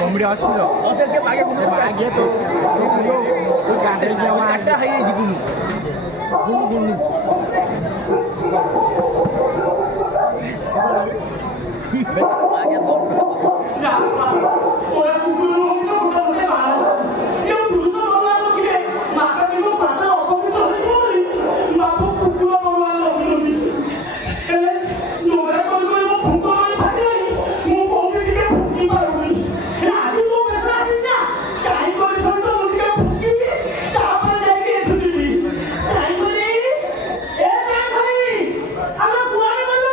Comedy হচ্ছিল ওদেরকে আগে কোনো আগে তো কাটটা হয়ে গেছি গুনু গুনু গুনু আগে বল ওরা কুকুর হইলো গোটা গোটা মারা কেউ পুরুষ বলবা লোকে মাথা দিব পাতা অপবিত্র হয়ে যাবে মাথা কুকুর বলবা লোকে এলে নোংরা করবে মো ভূত মানে ফাটে মো বউকে ଟିକେ ভুকি পারুনি আଜି তো মেসা আসি যা চাই করে সন্ত মুকে ভুকিবি তারপরে যাইকে এঠু দিবি চাই করে এ চাই করে আলো কুয়ারে গলু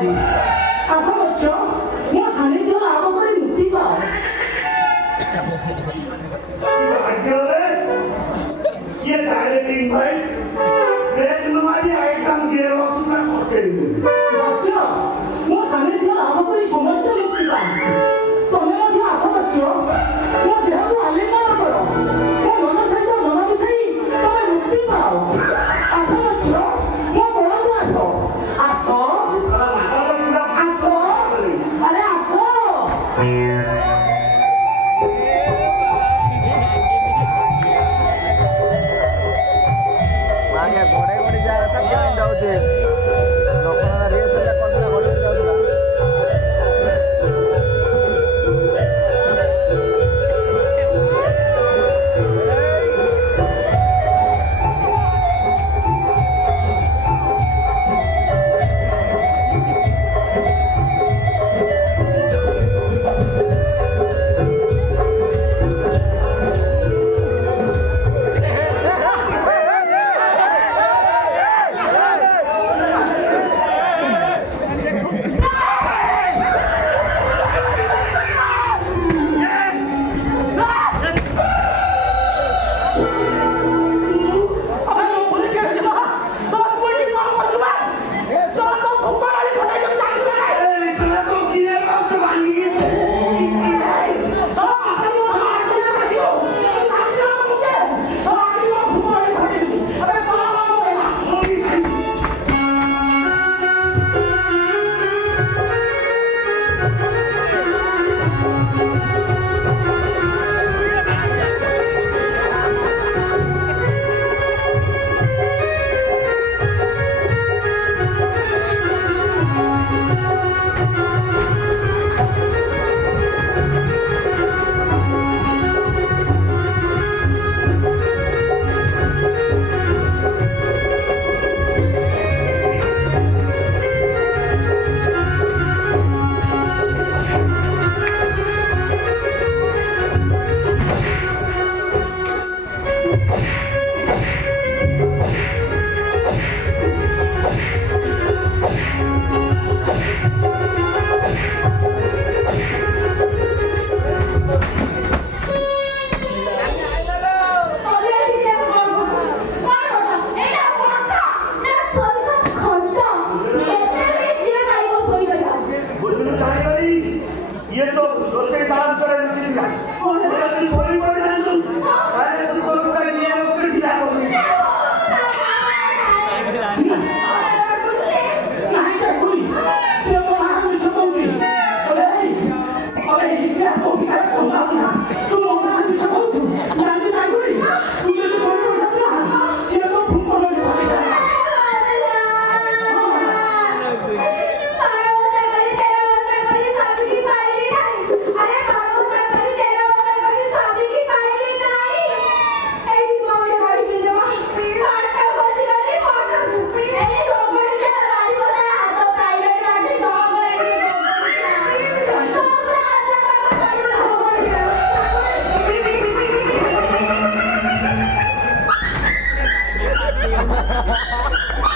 ଆଜି ଆସ ବତ୍ସ ମୋ ସାନ୍ନିଧ୍ୟ ଲାଭ କରି ମୁକ୍ତି ପାଅ ये डायरेक्ट इनवाइट ब्रेक नमाजी आइटम गियर बॉक्स में खोटे ବତ୍ସ ମୋ ସାନ୍ନିଧ୍ୟ ଲାଭ କରି ସମସ୍ତେ ମୁକ୍ତି ପାଅ ତମେ ମଧ୍ୟ ଆସ ବତ୍ସ ମୋ ଦେହକୁ ଆଲିଙ୍ଗନ କର ମୋ ମନ ସହିତ ମନ ମିଶାଇ ତମେ ମୁକ୍ତି ପାଅ ଆସ ବତ୍ସ ମୋ କୋଳକୁ ଆସ ଆସ साला माता तो पूरा ଆସ ଆରେ ଆସ ମାଗେ ଗଡେ ଗଡେ ଯାଏ ତ କେମିତି ଯାଉଛି ଲୋକମାନେ ରିହର୍ସାଲ କରୁଥିଲା ଗଡେ ଯାଉଥିଲା साला तो गियर बॉक्स भांगी बुझलु जाने वाली ये तो रोसे साल करे नहीं जा तू सोई पड़ जा तू अरे तू को कर गियर बॉक्स ढीला कर दी नाही चाकुरी से मोर हात में छपौती अरे इच्छा तो बिना चला ना तू मोर हात में छपौतु नाही चाकुरी तू तो सोई पड़ जा से तो फुक कर ले Ha ha ha ha!